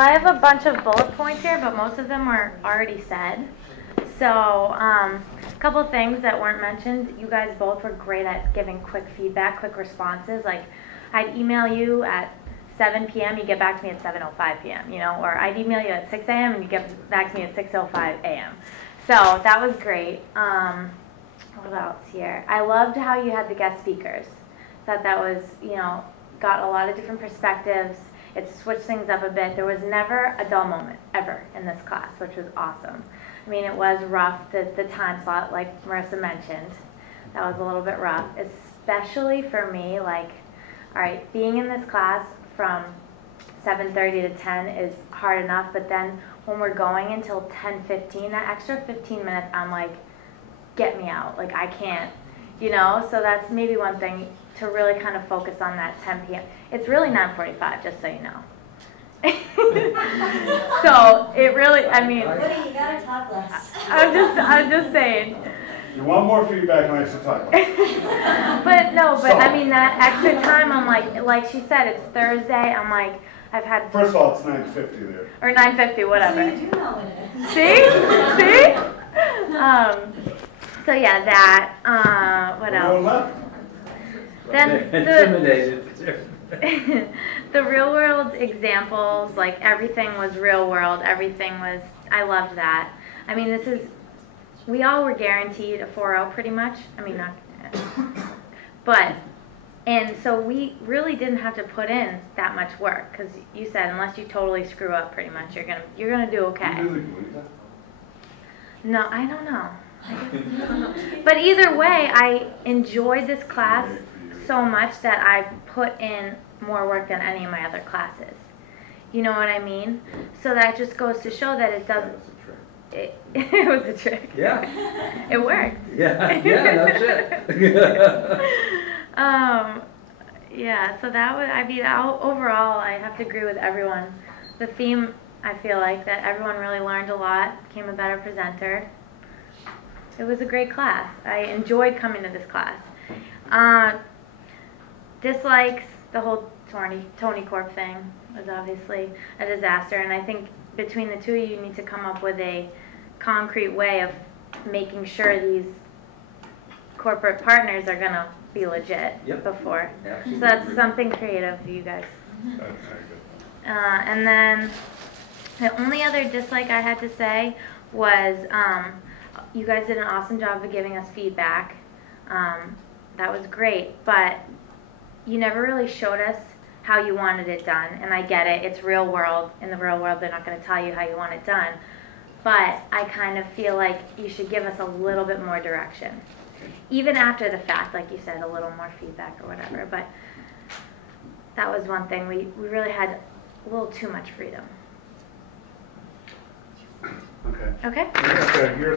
I have a bunch of bullet points here, but most of them are already said. So, a couple things that weren't mentioned. You guys both were great at giving quick feedback, quick responses. Like, I'd email you at 7 p.m., you get back to me at 7:05 p.m., you know, or I'd email you at 6 a.m. and you get back to me at 6:05 a.m. So that was great. What else here? I loved how you had the guest speakers. That was, you know, got a lot of different perspectives. It switched things up a bit. There was never a dull moment, ever, in this class, which was awesome. I mean, it was rough, the time slot, like Marissa mentioned. That was a little bit rough, especially for me, like, all right, being in this class from 7:30 to 10 is hard enough, but then when we're going until 10:15, that extra 15 minutes, I'm like, get me out. Like, I can't, you know? So that's maybe one thing to really kind of focus on that 10 p.m. It's really 9:45, just so you know. So it really, I mean, Woody, you gotta talk less. I'm just saying. You want more feedback and I should talk about it. But no, but I mean that extra time, I'm like she said, it's Thursday. I'm like, I've had. First of all, it's 9:50 there. Or 9:50, whatever. So you do know when it is. See? So yeah, that. What else? Then the real world examples, like everything was real world. Everything was. I loved that. I mean, we all were guaranteed a 4.0 pretty much. I mean, not. But. And so we really didn't have to put in that much work because you said unless you totally screw up, pretty much you're gonna do okay. You really believe that? No, I don't know. But either way, I enjoyed this class so much that I put in more work than any of my other classes. You know what I mean? So that just goes to show that it doesn't. It was a trick. Yeah. It worked. Yeah, that's it. Yeah, so that would, I mean, overall, I have to agree with everyone. The theme, I feel like, that everyone really learned a lot, became a better presenter. It was a great class. I enjoyed coming to this class. Dislikes, the whole Tony Corp thing was obviously a disaster, and I think between the two of you need to come up with a concrete way of making sure these corporate partners are going to be legit before. So that's something creative for you guys. And then the only other dislike I had to say was you guys did an awesome job of giving us feedback. That was great, but you never really showed us how you wanted it done. And I get it, it's real world. In the real world, they're not going to tell you how you want it done. But I kind of feel like you should give us a little bit more direction. Even after the fact, like you said, a little more feedback or whatever. But that was one thing. We really had a little too much freedom. Okay. Okay? Okay,